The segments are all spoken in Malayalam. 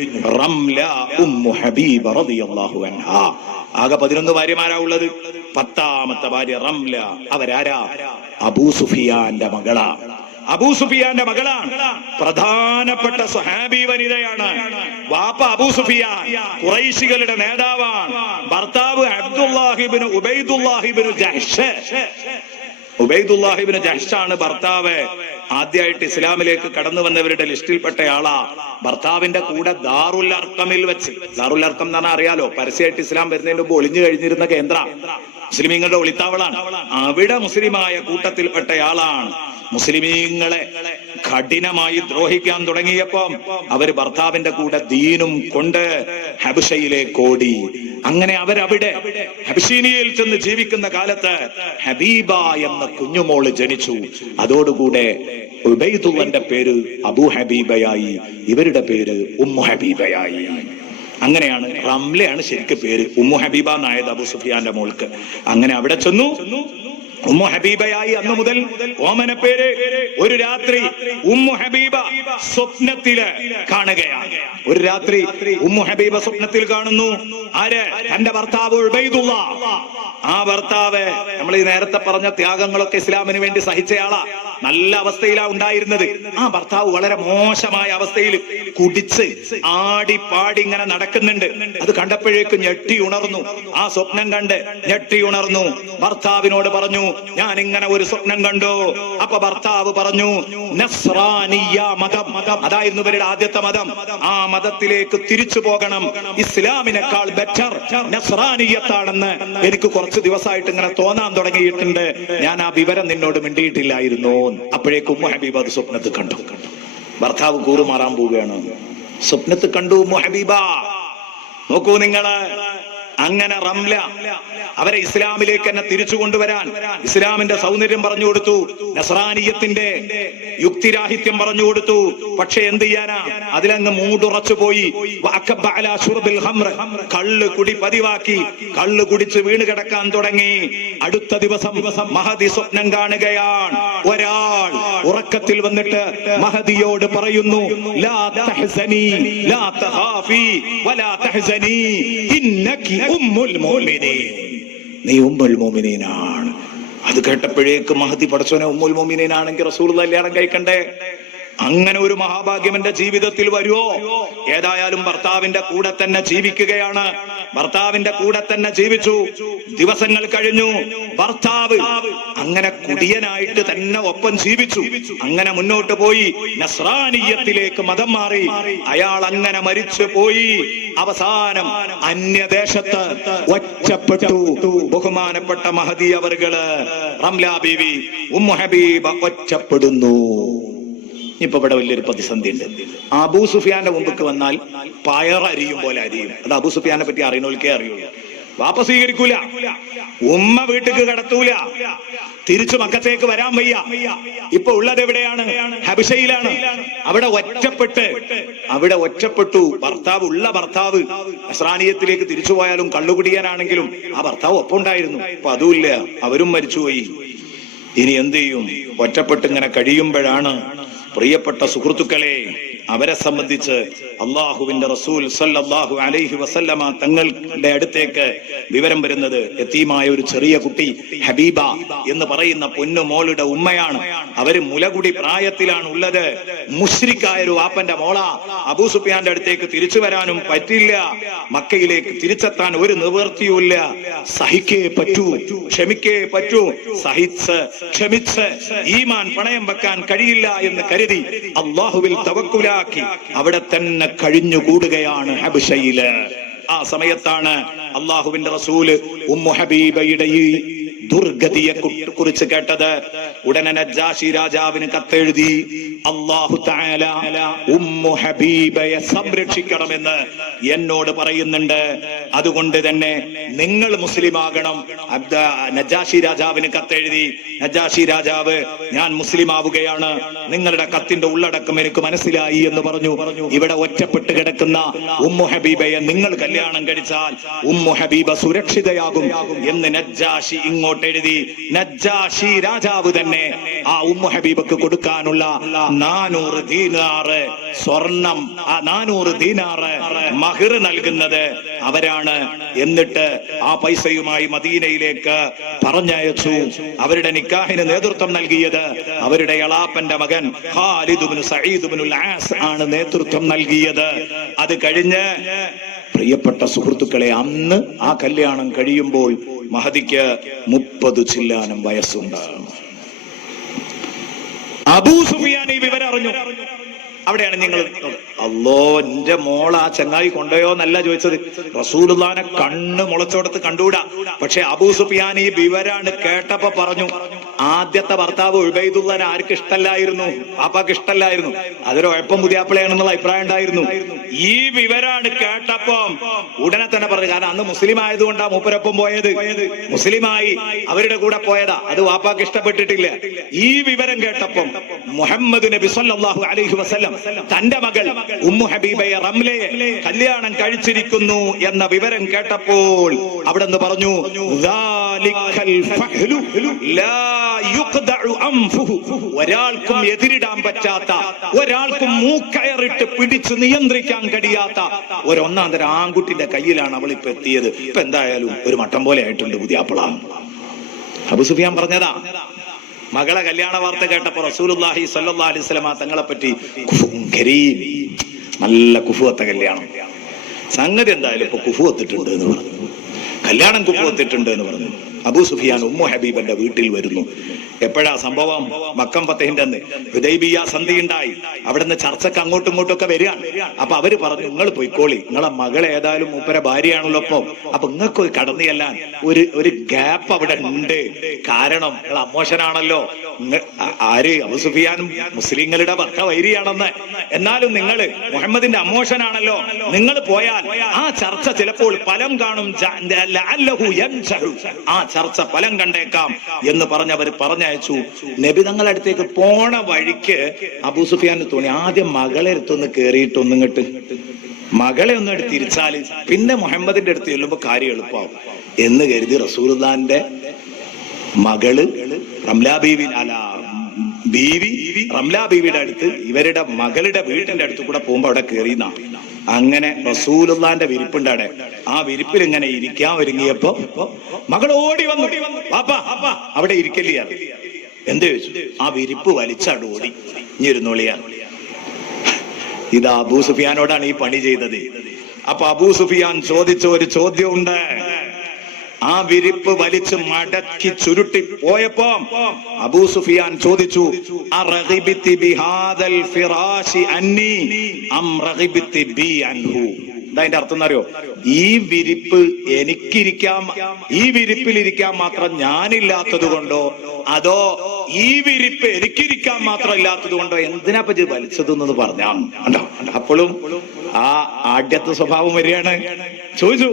റംല ഉമ്മു ഹബീബ റളിയല്ലാഹു അൻഹാ. ആകെ പതിനൊന്ന് ഭാര്യമാരാ ഉള്ളത്. പത്താമത്തെ ഭാര്യ റംല. അവരാരാ? അബൂ സുഫിയാന്റെ മകളാ. അബൂ സുഫിയാന്റെ മകളാണ് പ്രധാനപ്പെട്ട സുഹാബി വനിതയാണ്. വാപ്പ അബൂ സുഫിയാൻ കുറൈശികളുടെ നേതാവാണ്. ഭർത്താവ് അബ്ദുല്ലാഹിബിന് ഉബൈദുല്ലാഹിബിന് ജഹ്ഷ്. ഉബൈദുല്ലാഹിബിന് ജഹ്ഷാണ് ഭർത്താവ്. ആദ്യമായിട്ട് ഇസ്ലാമിലേക്ക് കടന്നു വന്നവരുടെ ലിസ്റ്റിൽപ്പെട്ട ആളാ ഭർത്താവിന്റെ കൂടെ ദാറുൽ അർക്കമിൽ വെച്ച്. ദാറുൽ അർക്കം എന്ന് പറഞ്ഞാൽ അറിയാലോ പരസ്യമായിട്ട് ഇസ്ലാം വരുന്നതിന് മുമ്പ് ഒളിഞ്ഞു കഴിഞ്ഞിരുന്ന കേന്ദ്ര. മുസ്ലിമീങ്ങളുടെ ഒളിത്താവളാണ്. അവിടെ മുസ്ലിമായ കൂട്ടത്തിൽപ്പെട്ട ആളാണ്. മുസ്ലിമീങ്ങളെ കഠിനമായി ദ്രോഹിക്കാൻ തുടങ്ങിയപ്പം അവർ ഭർത്താവിന്റെ കൂടെ ദീനും കൊണ്ട് ഹബിഷയിലെ ഓടി. അങ്ങനെ അവരവിടെ ഹബിഷീനിയയിൽ ചെന്ന് ജീവിക്കുന്ന കാലത്ത് ഹബീബ എന്ന കുഞ്ഞുമോൾ ജനിച്ചു. അതോടുകൂടെ ഉബൈദുവന്റെ പേര് അബു ഹബീബയായി ഇവരുടെ പേര് ഉമ്മു ഹബീബയായി. അങ്ങനെയാണ് റംലയാണ് ശരിക്കും പേര്. ഉമ്മു ഹബീബ എന്നായത് അബു സുഫിയാന്റെ മോൾക്ക്. അങ്ങനെ അവിടെ ചെന്നു. ഉമ്മു ഹബീബയായി അന്ന് മുതൽ ഓമന പേര് ഒരു രാത്രി ഉമ്മു ഹബീബ സ്വപ്നത്തിൽ കാണുകയാണ്. ഒരു രാത്രി ഉമ്മു ഹബീബ സ്വപ്നത്തിൽ കാണുന്നു. ആര്? തന്റെ ഭർത്താവ് ഉബൈദുള്ള. ആ ഭർത്താവ് നമ്മൾ ഈ നേരത്തെ പറഞ്ഞ ത്യാഗങ്ങളൊക്കെ ഇസ്ലാമിന് വേണ്ടി സഹിച്ചയാളാ. നല്ല അവസ്ഥയിലാ ഉണ്ടായിരുന്നത്. ആ ഭർത്താവ് വളരെ മോശമായ അവസ്ഥയിൽ കുടിച്ച് ആടി പാടി ഇങ്ങനെ നടക്കുന്നുണ്ട്. അത് കണ്ടപ്പോഴേക്കും ഞെട്ടി ഉണർന്നു. ആ സ്വപ്നം കണ്ട് ഞെട്ടി ഉണർന്നു. ഭർത്താവിനോട് പറഞ്ഞു ഞാൻ ഇങ്ങനെ ഒരു സ്വപ്നം കണ്ടോ. അപ്പൊ ഭർത്താവ് പറഞ്ഞു നസ്രാനിയ അതായിരുന്നു ഇവരുടെ ആദ്യത്തെ മതം. ആ മതത്തിലേക്ക് തിരിച്ചു പോകണം. ഇസ്ലാമിനേക്കാൾ ബെറ്റർ നസ്രാനിയത്താണെന്ന് എനിക്ക് കുറച്ച് ദിവസമായിട്ട് ഇങ്ങനെ തോന്നാൻ തുടങ്ങിയിട്ടുണ്ട്. ഞാൻ ആ വിവരം നിന്നോട് മിണ്ടിയിട്ടില്ലായിരുന്നു അപ്പോഴേക്കും ഉമ്മു ഹബീബ അത് സ്വപ്നത്തിൽ കണ്ടു. ഭർത്താവ് കൂറുമാറാൻ പോവുകയാണ്. സ്വപ്നത്തിൽ കണ്ടു മുഹബീബ. ഹബീബ നോക്കൂ നിങ്ങൾ. അങ്ങനെ റംല. അവരെ ഇസ്ലാമിലേക്ക് തന്നെ തിരിച്ചു കൊണ്ടുവരാൻ ഇസ്ലാമിന്റെ സൗന്ദര്യം പറഞ്ഞു കൊടുത്തു. നസ്രാനീയത്തിന്റെ യുക്തിരാഹിത്യം പറഞ്ഞു കൊടുത്തു. പക്ഷെ എന്ത് ചെയ്യാനാ? അതിലങ്ങ് മൂടുറച്ചു പോയി. കള്ള് കുടി പതിവാക്കി. കള്ള് കുടിച്ച് വീണ് കിടക്കാൻ തുടങ്ങി. അടുത്ത ദിവസം മഹതി സ്വപ്നം കാണുകയാണ്. ഒരാൾ ഉറക്കത്തിൽ വന്നിട്ട് മഹദിയോട് പറയുന്നു ലാ തഹ്സനി ലാ തഹാഫി വലാ തഹ്സനി ഇന്നകി നീ ഉമ്മുൽ മോമിനീനാണ് അത് കേട്ടപ്പോഴേക്ക് മഹതി പടച്ചോനെ ഉമ്മുൽ മോമിനീനാണെങ്കിൽ റസൂർ കല്യാണം കഴിക്കണ്ടേ അങ്ങനെ ഒരു മഹാഭാഗ്യം എന്റെ ജീവിതത്തിൽ വരുമോ ഏതായാലും ഭർത്താവിന്റെ കൂടെ തന്നെ ജീവിക്കുകയാണ്. ഭർത്താവിന്റെ കൂടെ തന്നെ ജീവിച്ചു. ദിവസങ്ങൾ കഴിഞ്ഞു. ഭർത്താവ് അങ്ങനെ കുടിയനായിട്ട് തന്നെ ഒപ്പം ജീവിച്ചു. അങ്ങനെ മുന്നോട്ട് പോയി. നസ്രാനീയത്തിലേക്ക് മതം മാറി. അയാൾ അങ്ങനെ മരിച്ചു പോയി. അവസാനം അന്യദേശത്ത് ഒറ്റപ്പെട്ടു. ബഹുമാനപ്പെട്ട മഹദി അവർകൾ റംലാ ബീവി ഉമ്മു ഹബീബ ഒറ്റപ്പെടുന്നു. ഇപ്പൊ ഇവിടെ വലിയൊരു പ്രതിസന്ധി ഉണ്ട് അബൂ സുഫിയാന്റെ മുമ്പക്ക് വന്നാൽ പയറരിയും പോലെ അരിയും. അത് അബൂ സുഫിയാനെ പറ്റി അറിയണോൽക്കേ അറിയുള്ളൂ. വാപ്പ സ്വീകരിക്കൂല. ഉമ്മ വീട്ടിക്ക് കടത്തൂല. തിരിച്ചു മക്കത്തേക്ക് വരാൻ വയ്യ. ഇപ്പൊ ഉള്ളത് എവിടെയാണ്? ഹബിഷയിലാണ്. അവിടെ ഒറ്റപ്പെട്ട് അവിടെ ഒറ്റപ്പെട്ടു. ഭർത്താവ് ഉള്ള ഭർത്താവ് അസ്രാനീയത്തിലേക്ക് തിരിച്ചു പോയാലും കള്ളുകുടിയാനാണെങ്കിലും ആ ഭർത്താവ് ഒപ്പം ഉണ്ടായിരുന്നു അപ്പൊ അതുമില്ല. അവരും മരിച്ചുപോയി. ഇനി എന്ത് ചെയ്യും? ഒറ്റപ്പെട്ട് ഇങ്ങനെ കഴിയുമ്പോഴാണ് പ്രിയപ്പെട്ട സുഹൃത്തുക്കളെ അവരെ സംബന്ധിച്ച് അള്ളാഹുവിന്റെ റസൂൽ സല്ലാഹു അലൈഹി വസല്ലമ തങ്ങളുടെ അടുത്തേക്ക് വിവരം വരുന്നത് എത്തിയുമായ ഒരു ചെറിയ കുട്ടി ഹബീബ എന്ന് പറയുന്ന പൊന്നു മോളുടെ ഉമ്മയാണ്. അവർ മുലകുടി പ്രായത്തിലാണ് ഉള്ളത്. മുഷ്രിക്കായ ഒരു വാപ്പന്റെ മോള അബൂ സുഫിയാന്റെ അടുത്തേക്ക് തിരിച്ചു വരാനും പറ്റില്ല. മക്കയിലേക്ക് തിരിച്ചെത്താൻ ഒരു നിവൃത്തിയുമില്ല. സഹിക്കേ പറ്റൂ ക്ഷമിക്കേ പറ്റൂ. സഹിച്ച് ക്ഷമിച്ച് ഈമാൻ പണയം വെക്കാൻ കഴിയില്ല എന്ന് കരുതി അള്ളാഹുവിൽ തവക്കുലാക്കി അവിടെ തന്നെ കഴിഞ്ഞുകൂടുകയാണ് ഹബിഷയിൽ ആ സമയത്താണ് അള്ളാഹുവിന്റെ റസൂൽ ഉമ്മു ഹബീബയുടെ ഈ ദുർഗതിയെ കുറിച്ച് കേട്ടത് ഉടനെ നജാഷി രാജാവിന് കത്തെഴുതി അള്ളാഹു ഉമ്മു ഹബീബയെ സംരക്ഷിക്കണമെന്ന് എന്നോട് പറയുന്നുണ്ട്. അതുകൊണ്ട് തന്നെ നിങ്ങൾ മുസ്ലിം ആകണം. അബ്ദ നജാഷി രാജാവിന് കത്തെഴുതി നജാഷി രാജാവ് ഞാൻ മുസ്ലിം ആവുകയാണ്. നിങ്ങളുടെ കത്തിന്റെ ഉള്ളടക്കം എനിക്ക് മനസ്സിലായി എന്ന് പറഞ്ഞു. ഇവിടെ ഒറ്റപ്പെട്ട് കിടക്കുന്ന ഉമ്മു ഹബീബയെ നിങ്ങൾ കല്യാണം കഴിച്ചാൽ ഉമ്മു ഹബീബ സുരക്ഷിതയാകും എന്ന് നജാഷി ഇങ്ങോട്ട് റിപ്പോർട്ട് എഴുതി നജ്ജാഷി രാജാവ് തന്നെ ആ ഉമ്മു ഹബീബക്ക് കൊടുക്കാനുള്ള നാനൂറ് ദീനാറ് സ്വർണം ആ നാനൂറ് ദീനാറ് മഹിർ നൽകുന്നത് അവരാണ്. എന്നിട്ട് ആ പൈസയുമായി മദീനയിലേക്ക് പറഞ്ഞയച്ചു. അവരുടെ നിക്കാഹിന് നേതൃത്വം നൽകിയത് അവരുടെ എളാപ്പന്റെ മകൻ ആസ് ആണ് നേതൃത്വം നൽകിയത്. അത് കഴിഞ്ഞ് പ്രിയപ്പെട്ട സുഹൃത്തുക്കളെ അന്ന് ആ കല്യാണം കഴിയുമ്പോൾ മഹദിക്ക് മുപ്പത് ചില്ലാനും വയസ്സുണ്ട് അബൂ സുഫിയാൻ ഈ വിവരം അറിഞ്ഞു. അവിടെയാണ് നിങ്ങൾ അല്ലോ എന്റെ മോൾ ആ ചങ്ങായി കൊണ്ടുപോയോ എന്നല്ല ചോദിച്ചത്. റസൂലുള്ളാനെ കണ്ണ് മുളച്ചോടത്ത് കണ്ടുകൂടാ. പക്ഷെ അബൂ സുഫിയാൻ ഈ വിവരാണ് കേട്ടപ്പോ പറഞ്ഞു ആദ്യത്തെ ഭർത്താവ് ഉബൈദുള്ളനെ ആർക്ക് ഇഷ്ടല്ലായിരുന്നു അപ്പാക്ക് ഇഷ്ടല്ലായിരുന്നു അതൊരു ഉഴപ്പം പുതിയാപ്പിളയാണെന്നുള്ള അഭിപ്രായം ഉണ്ടായിരുന്നു. ഈ വിവരാണ് കേട്ടപ്പം ഉടനെ തന്നെ പറഞ്ഞു കാരണം അന്ന് മുസ്ലിം ആയതുകൊണ്ടാ മൂപ്പരൊപ്പം പോയത്. മുസ്ലിമായി അവരുടെ കൂടെ പോയതാ. അത് വാപ്പാക്ക് ഇഷ്ടപ്പെട്ടിട്ടില്ല. ഈ വിവരം കേട്ടപ്പം മുഹമ്മദ് നബി സല്ലല്ലാഹു അലൈഹി വസല്ലം തന്റെ മകൾ ഉമ്മു ഹബീബയെ റംലയെ കല്യാണം കഴിച്ചിരിക്കുന്നു എന്ന വിവരം കേട്ടപ്പോൾ അവിടെ നിന്ന് പറഞ്ഞു ഒരാൾക്കും എതിരിടാൻ പറ്റാത്ത ഒരാൾക്കും മൂക്കയറിട്ട് പിടിച്ചു നിയന്ത്രിക്കാൻ കഴിയാത്ത ഒരു ഒന്നാം തരം ആൺകുട്ടിന്റെ കയ്യിലാണ് അവൾ ഇപ്പൊ എത്തിയത്. ഇപ്പൊ എന്തായാലും ഒരു മട്ടം പോലെ ആയിട്ടുണ്ട് പുതിയാപ്പിള അബു സുഫിയാൻ പറഞ്ഞതാ മകളെ കല്യാണ വാർത്ത കേട്ടപ്പോ സ്വല്ലല്ലാഹി അലൈഹി വസല്ലം തങ്ങളെ പറ്റി നല്ല കുഫുവത്ത കല്യാണം. സംഗതി എന്തായാലും ഇപ്പൊ കുഫുവത്തിട്ടുണ്ട് എന്ന് പറഞ്ഞു. കല്യാണം കുഫുവത്തിട്ടുണ്ട് എന്ന് പറഞ്ഞു. അബൂ സുഫിയാൻ ഉമ്മു ഹബീബന്റെ വീട്ടിൽ വരുന്നു. എപ്പോഴാ സംഭവം? മക്കം ഫത്തഹിന്റെ ഹുദൈബിയ സന്ധി ഉണ്ടായി. അവിടുന്ന് ചർച്ചക്ക് അങ്ങോട്ടും ഇങ്ങോട്ടും ഒക്കെ വരികയാണ്. അപ്പൊ അവർ പറഞ്ഞു നിങ്ങൾ പോയിക്കോളി. നിങ്ങളെ മകൾ ഏതായാലും മൂപ്പര ഭാര്യയാണല്ലോ ഇപ്പൊ. അപ്പൊ നിങ്ങൾക്ക് കടന്നു ചെല്ലാൻ ഒരു ഒരു ഗ്യാപ്പ് അവിടെ ഉണ്ട്. കാരണം നിങ്ങൾ അമോശനാണല്ലോ ആര്? അബു സുഫിയാനും മുസ്ലിങ്ങളുടെ ഭർത്ത വൈരിയാണെന്ന്. എന്നാലും നിങ്ങൾ മുഹമ്മദിന്റെ അമോഷനാണല്ലോ നിങ്ങൾ പോയാൽ ആ ചർച്ച ചിലപ്പോൾ ഫലം കാണും. ആ ചർച്ച ഫലം കണ്ടേക്കാം എന്ന് പറഞ്ഞവർ പറഞ്ഞയച്ചു. നബി തങ്ങളുടെ അടുത്തേക്ക് പോണ വഴിക്ക് അബൂ സുഫിയാൻ തോന്നി ആദ്യം മകളെ അടുത്തൊന്ന് കേറിയിട്ട് ഒന്നിങ്ങട്ട്. മകളെ ഒന്ന് എടുത്ത് തിരിച്ചാൽ പിന്നെ മുഹമ്മദിന്റെ അടുത്ത് ചെല്ലുമ്പോ കാര്യം എളുപ്പമാവും എന്ന് കരുതി റസൂർദാന്റെ മകൾ റംലാ ബീവി അല ബീവി റംലാ ബീവിയുടെ അടുത്ത് ഇവരുടെ മകളുടെ വീട്ടിന്റെ അടുത്ത് കൂടെ പോകുമ്പോ അവിടെ കയറിയുന്ന അങ്ങനെ റസൂലുള്ളാന്റെ വിരിപ്പുണ്ടാണ് ആ വിരിപ്പിൽ ഇങ്ങനെ ഇരിക്കാൻ ഒരുങ്ങിയപ്പോ മകൾ ഓടി വന്നു. പാപ്പാ അവിടെ ഇരിക്കലിയാ എന്ത് ചോദിച്ചു? ആ വിരിപ്പ് വലിച്ചാട് ഓടി. ഇനി ഇരുന്നോളിയാ ഇത് അബൂ സുഫിയാനോടാണ് ഈ പണി ചെയ്തത്. അപ്പൊ അബൂ സുഫിയാൻ ചോദിച്ച ഒരു ചോദ്യമുണ്ട്. ആ വിരിപ്പ് വലിച്ച് മടക്കി ചുരുട്ടി പോയപ്പോ അബൂ സുഫിയാൻ ചോദിച്ചു "അറഗിബിത്തി ബിഹാദൽ ഫിറാശി അന്നി അം ബി അൻഹു? അതിന്റെ അർത്ഥം എന്നറിയോ ഈ വിരിപ്പ് എനിക്കിരിക്കാൻ ഈ വിരിപ്പിൽ ഇരിക്കാൻ മാത്രം ഞാനില്ലാത്തത് കൊണ്ടോ? അതോ ഈ വിരിപ്പ് എനിക്കിരിക്കാൻ മാത്രം ഇല്ലാത്തത് കൊണ്ടോ? എന്തിനാ പറ്റി വലിച്ചത് എന്നത് പറഞ്ഞാ? അപ്പോഴും ആ ആഢ്യത്വ സ്വഭാവം വരികയാണ്. ചോദിച്ചു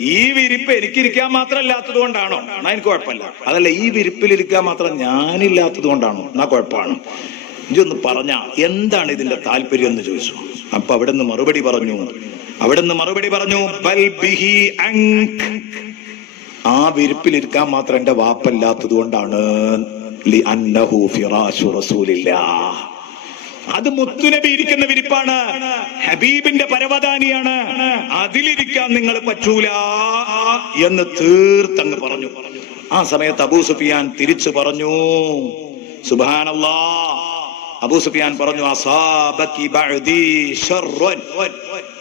ഈ വിരിപ്പ് എനിക്കിരിക്കാൻ മാത്രം ഇല്ലാത്തത് കൊണ്ടാണോ? എനിക്ക് കുഴപ്പമില്ല. അതല്ല ഈ വിരിപ്പിൽ ഇരിക്കാൻ മാത്രം ഞാനില്ലാത്തത് കൊണ്ടാണോ? എന്നാ കുഴപ്പമാണ്. ഇതൊന്ന് പറഞ്ഞ എന്താണ് ഇതിന്റെ താല്പര്യം എന്ന് ചോദിച്ചു. അപ്പൊ അവിടെ നിന്ന് മറുപടി പറഞ്ഞു. അവിടെ നിന്ന് മറുപടി പറഞ്ഞു. ആ വിരിപ്പിലിരിക്കാൻ മാത്രം എന്റെ വാപ്പല്ലാത്തത് കൊണ്ടാണ്. അത് മുത്തുനബി ഇരിക്കുന്ന വിരിപ്പാണ്. ഹബീബിന്റെ പരവതാനിയാണ്. അതിലിരിക്കാൻ നിങ്ങൾ പറ്റൂല എന്ന് തീർത്തങ്ങ് പറഞ്ഞു. ആ സമയത്ത് അബൂ സുഫിയാൻ തിരിച്ചു പറഞ്ഞു. സുബാനല്ലാ അബൂ സുഫിയാൻ പറഞ്ഞു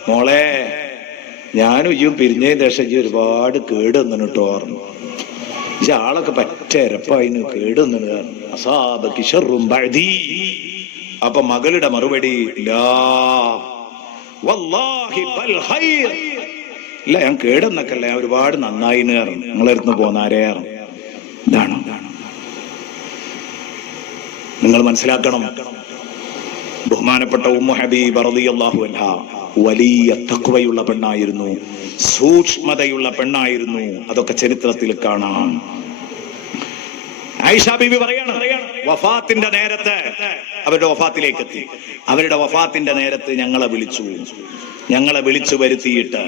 മോളെ ഞാനും ഇയും പിരിഞ്ഞതിന് ശേഷം ഈ ഒരുപാട് കേട് വന്നു കേട്ടോ പറഞ്ഞു. ഈ ആളൊക്കെ പറ്റ കേട് ശർറും ബഅദി. അപ്പൊ മകളുടെ മറുപടി ഇല്ല ഞാൻ കേടെന്നൊക്കെല്ല ഞാൻ ഒരുപാട് നന്നായിന്ന് പറഞ്ഞു. നിങ്ങളിരുന്ന് പോന്നാരേ പറഞ്ഞു. ഇതാണ്. നിങ്ങൾ മനസ്സിലാക്കണം. ബഹുമാനപ്പെട്ട ഉമ്മു ഹബീബ് റളിയല്ലാഹു അൻഹ വലിയ തക്വയുള്ള പെണ്ണായിരുന്നു സൂക്ഷ്മതയുള്ള പെണ്ണായിരുന്നു. അതൊക്കെ ചരിത്രത്തിൽ കാണാം. വഫാത്തിന്റെ നേരത്ത് അവരുടെ വഫാത്തിലേക്ക് എത്തി അവരുടെ വഫാത്തിന്റെ നേരത്ത് ഞങ്ങളെ വിളിച്ചു. ഞങ്ങളെ വിളിച്ചു വരുത്തിയിട്ട്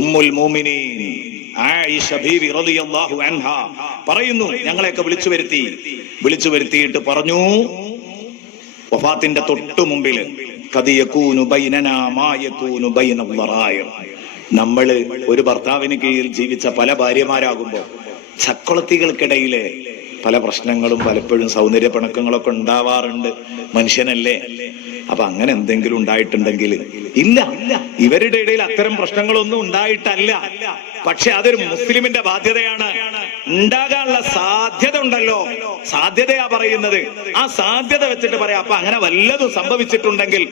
ഉമ്മുൽ മോമിനി പറയുന്നു ഞങ്ങളെയൊക്കെ വിളിച്ചു വരുത്തി. വിളിച്ചു വരുത്തിയിട്ട് പറഞ്ഞു വഫാത്തിന്റെ തൊട്ടു മുമ്പിൽ. നമ്മൾ ഒരു ഭർത്താവിന് കീഴിൽ ജീവിച്ച പല ഭാര്യമാരാകുമ്പോൾ ചക്കുളത്തികൾക്കിടയിലെ പല പ്രശ്നങ്ങളും പലപ്പോഴും സൗന്ദര്യ പിണക്കങ്ങളൊക്കെ ഉണ്ടാവാറുണ്ട്. മനുഷ്യനല്ലേ? അപ്പൊ അങ്ങനെ എന്തെങ്കിലും ഉണ്ടായിട്ടുണ്ടെങ്കിൽ ഇല്ല. ഇവരുടെ ഇടയിൽ അത്തരം പ്രശ്നങ്ങളൊന്നും ഉണ്ടായിട്ടല്ല. പക്ഷെ അതൊരു മുസ്ലിമിന്റെ ബാധ്യതയാണ്. ഉണ്ടാകാനുള്ള സാധ്യത ഉണ്ടല്ലോ. സാധ്യതയാ പറയുന്നത്. ആ സാധ്യത വെച്ചിട്ട് പറയാം അപ്പൊ അങ്ങനെ വല്ലതും സംഭവിച്ചിട്ടുണ്ടെങ്കിൽ.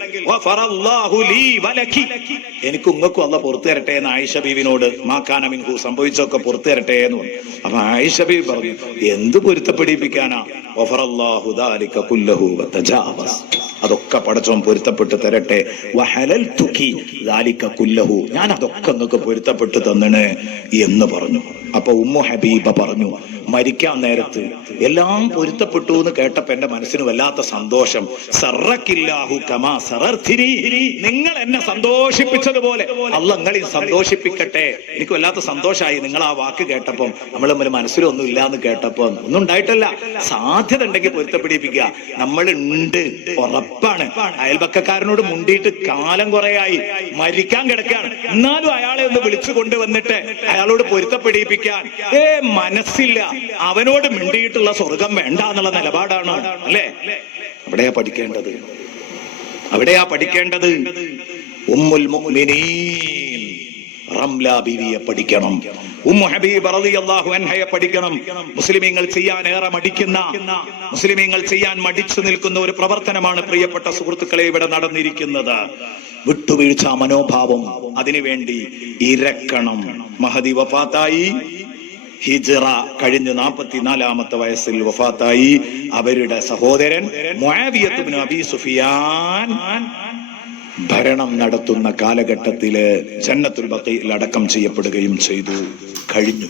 എനിക്ക് ഉങ്ങക്കും അല്ല പുറത്തു തരട്ടെ എന്ന് ആയിഷ ബീവിനോട് മാക്കാന സംഭവിച്ചൊക്കെ പുറത്തു തരട്ടെ എന്ന് പറഞ്ഞു. അപ്പൊ ആയിഷ ബീവി പറഞ്ഞു എന്ത് പൊരുത്തപ്പെടിപ്പിക്കാനാ. അതൊക്കെ പടച്ചോൻ പൊരുത്തപ്പെട്ട് തരട്ടെ. ഞാൻ അതൊക്കെ നിങ്ങൾക്ക് പൊരുത്തപ്പെട്ട് തന്നിണ് എന്ന് പറഞ്ഞു. അപ്പൊ ഉമ്മു ഹബീബ പറഞ്ഞു. മരിക്കാൻ നേരത്ത് എല്ലാം പൊരുത്തപ്പെട്ടു എന്ന് കേട്ടപ്പോ എന്റെ മനസ്സിന് വല്ലാത്ത സന്തോഷം. സറക്കില്ലാഹു കമാ സറർത്തിനി. നിങ്ങൾ എന്നെ സന്തോഷിപ്പിച്ചതുപോലെ. അല്ല നിങ്ങളെ സന്തോഷിപ്പിക്കട്ടെ. എനിക്ക് വല്ലാത്ത സന്തോഷമായി നിങ്ങൾ ആ വാക്ക് കേട്ടപ്പോ. നമ്മൾ നമ്മൾ മനസ്സിലൊന്നും ഇല്ല എന്ന് കേട്ടപ്പോ. ഒന്നും ഉണ്ടായിട്ടല്ല. സാധ്യത ഉണ്ടെങ്കിൽ പൊരുത്തപ്പെടിപ്പിക്കുക. നമ്മൾ ഉണ്ട്. ഉറപ്പാണ്. അയൽപക്കക്കാരനോട് മുണ്ടിയിട്ട് കാലം കുറയായി. മരിക്കാൻ കിടക്കുകയാണ്. എന്നാലും അയാളെ ഒന്ന് വിളിച്ചു കൊണ്ടുവന്നിട്ട് അയാളോട് പൊരുത്തപ്പെടിപ്പിക്കാൻ. ഏ മനസ്സില്ല. അവനോട് മിണ്ടിയിട്ടുള്ള സ്വർഗം വേണ്ട എന്നുള്ള നിലപാടാണ്. അല്ലേ? അവിടെയാ പഠിക്കേണ്ടത്. അവിടെയാ പഠിക്കേണ്ടത്. ഉമ്മുൽ റംല ബീവിയെ പഠിക്കണം. ഉമ്മു ഹബീബ് റളിയല്ലാഹു അൻഹയെ പഠിക്കണം. മുസ്ലിമീങ്ങൾ ചെയ്യാൻ ഏറെ മടിക്കുന്ന മുസ്ലിമീങ്ങൾ ചെയ്യാൻ മടിച്ചു നിൽക്കുന്ന ഒരു പ്രവർത്തനമാണ് പ്രിയപ്പെട്ട സുഹൃത്തുക്കളെ ഇവിടെ നടന്നിരിക്കുന്നത്. വിട്ടുവീഴ്ച മനോഭാവം അതിനുവേണ്ടി ഇരക്കണം. മഹദി വഫാത്തായി. ഹിജറ കഴിഞ്ഞ് നാൽപ്പത്തിനാലാമത്തെ വയസ്സിൽ വഫാത്തായി. അവരുടെ സഹോദരൻ സുഫിയാൻ ഭരണം നടത്തുന്ന കാലഘട്ടത്തിൽ ജന്നത്തുൽ ബക്കയിൽ അടക്കം ചെയ്യപ്പെടുകയും ചെയ്തു. കഴിഞ്ഞു.